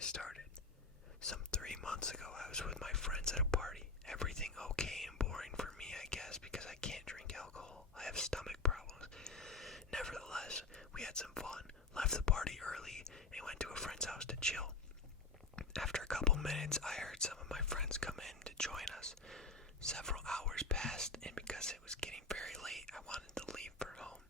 started. Some 3 months ago, I was with my friends at a party. Everything okay and boring for me, I guess, because I can't drink alcohol. I have stomach problems. Nevertheless, we had some fun, left the party early, and went to a friend's house to chill. After a couple minutes, I heard some of my friends come in to join us. Several hours passed, and because it was getting very late, I wanted to leave for home.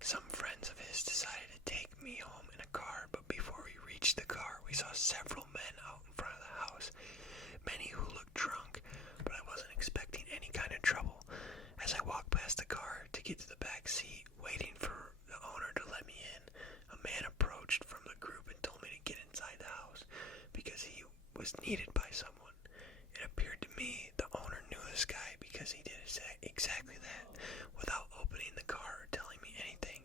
Some friends of his decided to take me home in a car, but before we reached the car, we saw several men out in front of the house, many who looked drunk, but I wasn't expecting any kind of trouble. As I walked past the car to get to the back seat, waiting for the owner to let me in, a man approached from the group and told me to get inside the house because he was needed by someone. It appeared to me the owner knew this guy because he did exactly that without opening the car or telling me anything.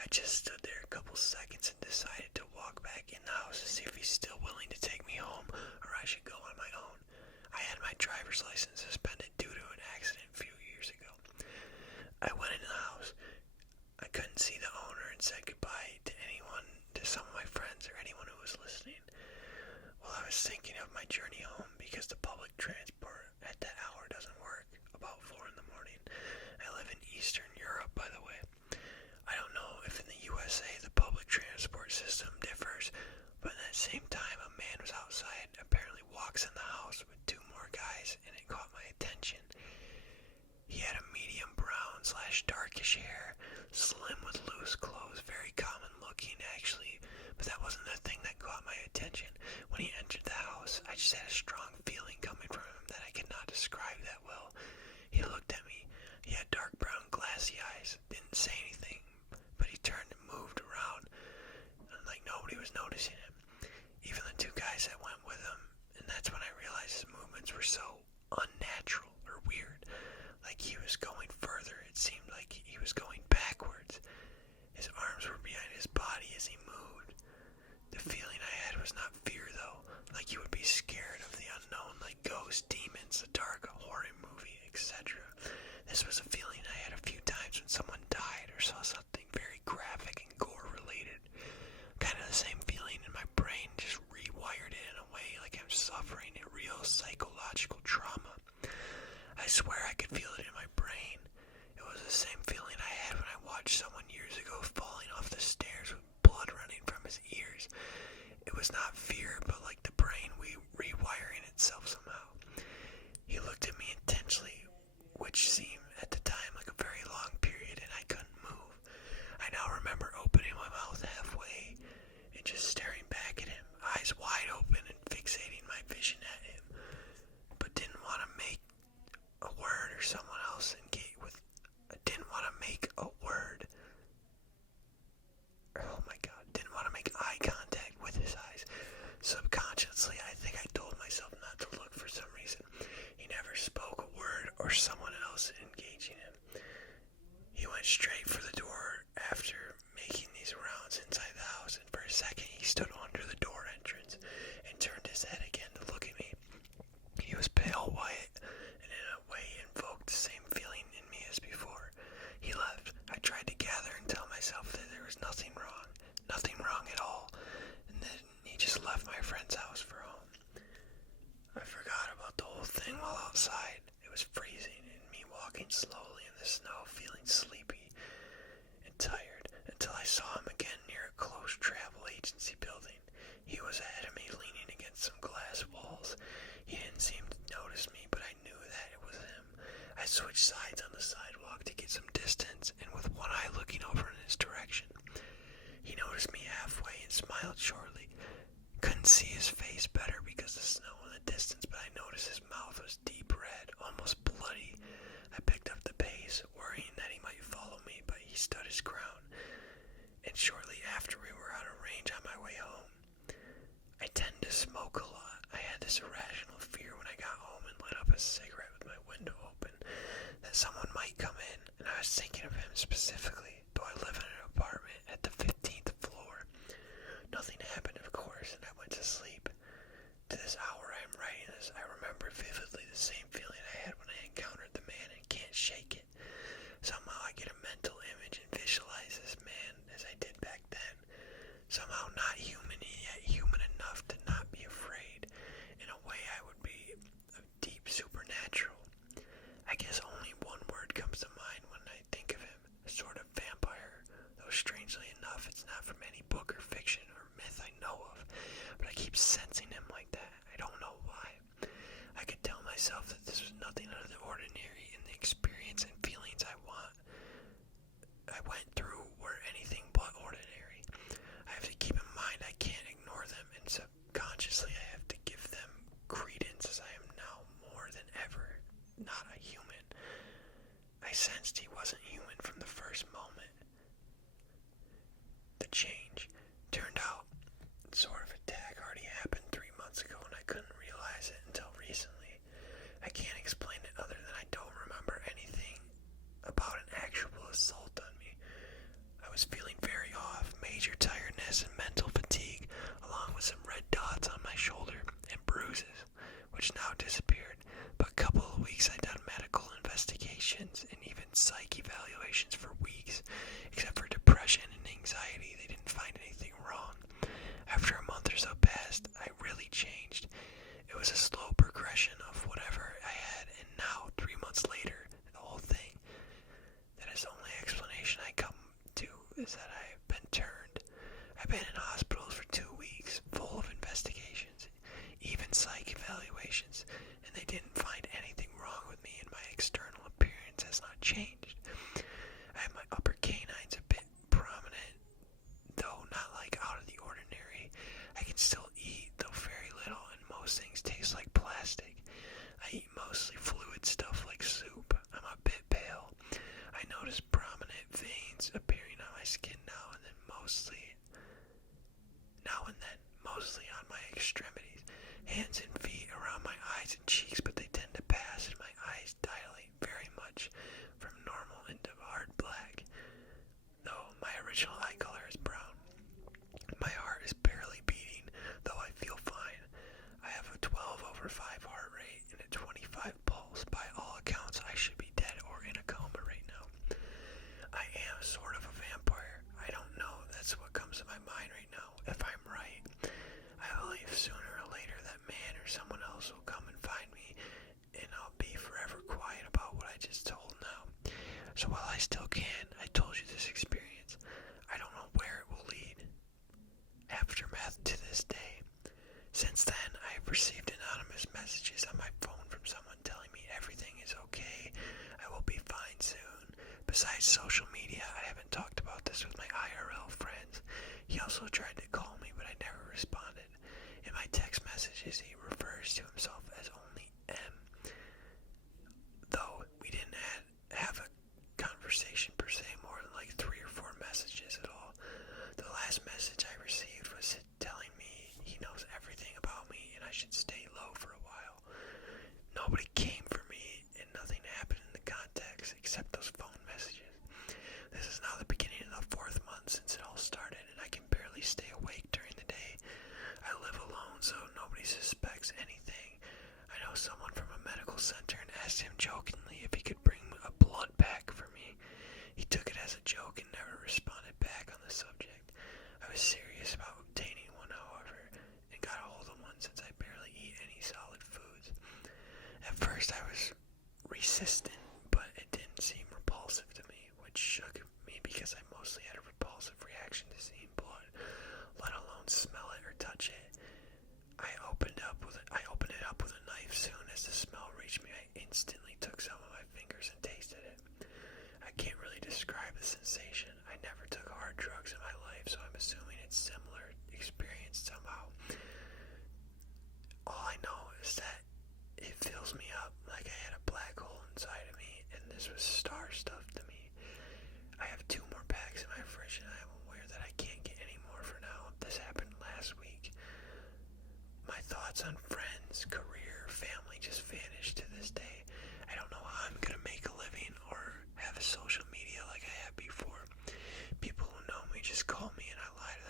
I just stood there a couple seconds and decided to walk back in the house to see if he's still willing to take me home or I should go on my own. I had my driver's license suspended due to an accident a few years ago. I went in the house. I couldn't see the owner and said goodbye to anyone, to some of my friends or anyone who was listening. While I was thinking of my journey home, because the public transport at that hour doesn't work, about 4 in the morning. I live in Eastern Europe, by the way. I don't know if in the USA the public transport system differs, but at the same time a man was outside, apparently walks in the house with 2 more guys, and it caught my attention. He had a medium brown / darkish hair, slim with loose clothes, very common looking actually, but that wasn't the thing that caught my attention. When he entered the house, I just had a strong feeling coming from him that I could not describe that well. He looked at me. He had dark brown glassy eyes, didn't say anything, but he turned and moved around, like nobody was noticing him, even the 2 guys that went with him, and that's when I realized his movements were so unnatural or weird. Like he was going further. It seemed like he was going backwards. His arms were behind his body as he moved. The feeling I had was not fear, though, like you would be scared of the unknown, like ghosts, demons, a dark horror movie, etc. This was a feeling I had a few times when someone died or saw something very graphic and gore-related. Kind of the same feeling in my brain, just rewired it in a way like I'm suffering a real psychological trauma. I swear I could feel it in my brain. It was the same feeling I had when I watched someone years ago falling off the stairs with blood running from his ears. It was not fear, but like the brain rewiring itself somehow. He looked at me intensely, which seemed at the time like a very long period, and I couldn't move. I now remember opening my mouth halfway and just staring back at him, eyes wide open and fixating my vision at him, but didn't want to make a word or someone else engage with. I didn't want to make a word. Oh my God, didn't want to make eye contact with his eyes. Subconsciously, I think I told myself not to look for some reason. He never spoke a word or someone else engaging him. He went straight for the door after making these rounds inside the house, and for a second he stood under the door entrance and turned his head again to look at me. He was pale white, and in a way invoked the same feeling in me as before. He left. I tried to gather and tell myself that there was nothing wrong at all, and then he just left my friend's house for home. I forgot about the whole thing while outside. It was freezing, and me walking slowly in the snow, feeling sleepy and tired, until I saw him again near a close travel agency building. He was ahead of me, leaning against some glass walls. He didn't seem to notice me, but I knew that it was him. I switched sides on the sidewalk to get some distance, and with one eye looking over in his direction. He noticed me halfway and smiled shortly. Couldn't see his face better because of the snow in the distance, but I noticed his mouth was deep red, almost bloody. I picked up the pace, worrying that he might follow me, but he stood his ground. And shortly after, we were out of range on my way home. I tend to smoke a lot. I had this irrational fear when I got home and lit up a cigarette with my window open that someone might come in, and I was thinking of him specifically, though I live in an apartment at the 15th floor. Nothing happened, of course, and I went to sleep. To this hour I am writing this, I remember vividly the same feeling I had when I encountered the man and can't shake it. Somehow I get a mental image and visualize this man as I did back then. Somehow not human, yet human enough keep sensing him like that. I don't know why. I could tell myself that this was nothing out of the ordinary, and the experience and feelings I went through were anything but ordinary. I have to keep in mind I can't ignore them, and subconsciously I have to give them credence, as I am now more than ever not a human. I sensed he wasn't human from the first moment. The change turned out sort of attack already happened 3 months ago, and I couldn't realize it until recently. I can't explain it other than I don't remember anything about an actual assault on me. I was feeling very off, major tiredness and mental fatigue, along with some red dots on my shoulder and bruises, which now disappeared. But a couple of weeks I'd done medical investigations and even psych evaluations for weeks. Except for depression and anxiety, they didn't find anything wrong. After a month or so passed, I really changed. It was a slow progression of whatever I had, and now, 3 months later, the whole thing. That is the only explanation I come to, is that I have been turned. I've been in hospitals for 2 weeks, full of investigations, even psych evaluations, and they didn't find anything wrong with me, and my external appearance has not changed. I have my upper canines a bit prominent, though not like out of the ordinary. I can still eat, though very little, and most things taste like plastic. I eat mostly fluid stuff like soup. I'm a bit pale. I notice prominent veins appearing on my skin now and then, mostly on my extremities, hands and feet around my eyes and cheeks, but they tend to pass and my eyes dilate very much from normal into hard black, though my original eye color is brown. My heart is barely beating, though I feel fine. I have a 12/5 heart rate and a 25 pulse. By all accounts, I should be dead or in a coma right now. I am sort of a vampire. I don't know. That's what comes to my mind right now. If I'm right, I believe sooner or later that man or someone else will come and find me, and I'll be forever quiet about what I just told now. So while I still can, I told you this experience. I don't know where it will lead. Aftermath to this day. Since then, I have received anonymous messages on my phone from someone telling me everything is okay, I will be fine soon. Besides social media, I haven't talked about this with my IRL friends. He also tried to call me, but I never responded. In my text messages, he refers to himself as only M. Though we didn't have a conversation per se, more than like 3 or 4 messages at all. The last message I received was telling me he knows everything about me and I should stay low for a while. Nobody came for me and nothing happened in the context except those phone messages. This is now the beginning of the 4th month since it all started, and I can barely stay awake during the day. I live alone, so nobody suspects anything. I know someone from a medical center and asked him jokingly if he could bring a blood pack for me. He took it as a joke and never responded back on the subject. I was serious about obtaining one, however, and got a hold of one since I barely eat any solid foods. At first I was resistant, but it didn't seem repulsive to me, which shook me because I mostly had a repulsive reaction to seeing blood, let alone smell it or touch it. I opened it up with a knife. Soon as the smell reached me, I instantly took some of my fingers and tasted it. I can't really describe the sensation. I never took hard drugs in my life, so I'm assuming it's similar experience somehow. All I know is that it fills me up like I had a black hole inside of me, and this was star stuff to me. I have 2 more packs in my fridge, and I am aware that I can't get any more for now. This happened last week. My thoughts on friends, career, family just vanished to this day. I don't know how I'm gonna make a living or have a social media like I had before. People who know me just call me and I lie to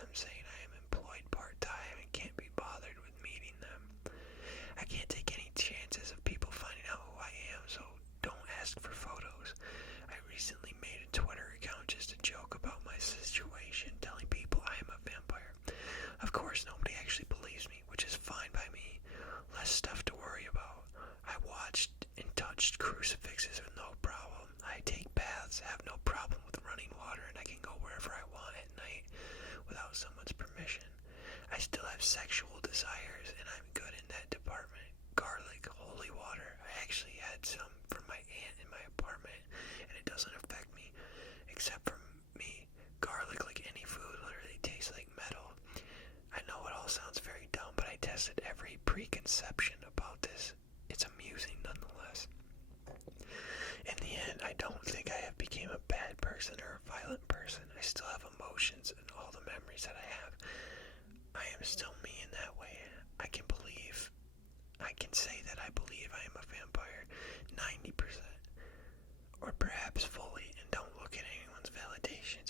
I'm still me in that way. I can say that I believe I am a vampire 90%, or perhaps fully, and don't look at anyone's validations.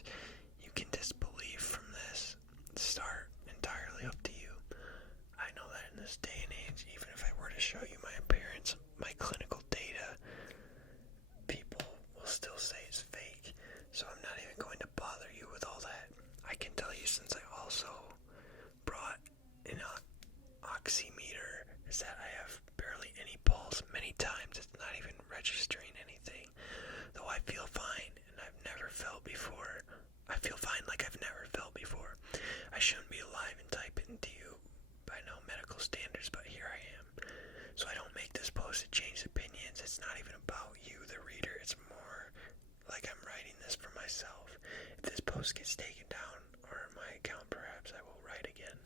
You can disbelieve from this. Start entirely up to you. I know that in this day and age, even if I were to show you my appearance, my clinical data, people will still say it's fake. So I'm not even going to bother you with all that. I can tell you, since I also brought an oximeter, is that I have barely any pulse. Many times it's not even registering anything. Though I feel fine, and I've never felt before. I feel fine like I've never felt before. I shouldn't be alive and typing to you by no medical standards, but here I am. So I don't make this post to change opinions. It's not even about you, the reader. It's more like I'm writing this for myself. If this post gets taken down, or my account, perhaps I will write again.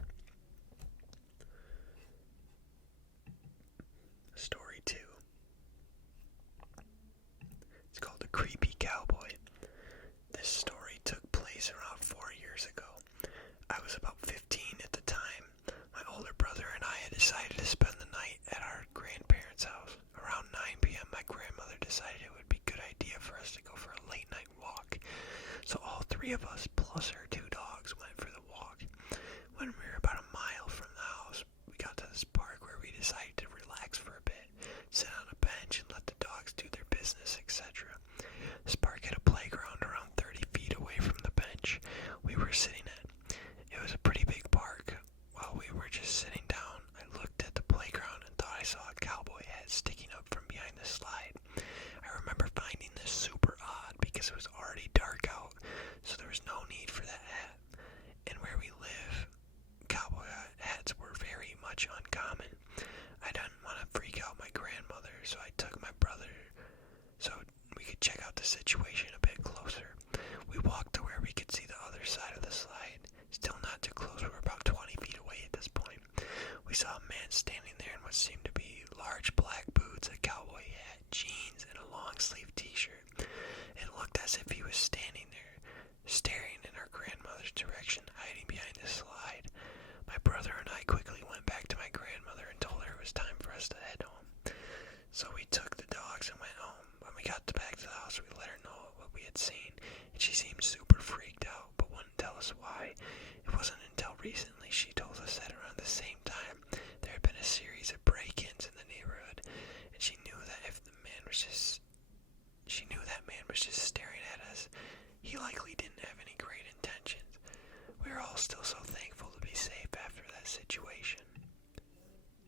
Story 2. It's called The Creepy Cowboy. This story took place around 4 years ago. I was about 15 at the time. My older brother and I had decided to spend the night at our grandparents' house. Around 9 p.m. my grandmother decided it would be a good idea for us to go for a late night walk. So all 3 of us, plus her 2 dogs, went for the walk. When we were about a mile from the house, we got to this park where we decided to relax for a bit, sit on a bench and let the dogs do their business, etc. This park had a playground around 30 feet away from the bench we were sitting at. It was a pretty big park. While we were just sitting down, I looked at the playground and thought I saw a cowboy hat sticking up from behind the slide. I remember finding this super odd because it was already dark out, so there was no need for that hat. And where we live, cowboy hats were very much uncommon. I didn't want to freak out my grandmother, so I took my brother so we could check out the situation a bit closer. We walked to where we could see the other side of the slide. Still not too close, we were about 20 feet away at this point. We saw a man standing there in what seemed to be large black boots, a cowboy hat, jeans, and a long-sleeve t-shirt. It looked as if he was standing there, staring in our grandmother's direction, hiding behind the slide. My brother and I quickly went back to my grandmother and told her it was time for us to head home. So we took the dogs and went home. When we got back to the house, we let her know what we had seen, and she seemed super freaked out, but wouldn't tell us why. It wasn't until recently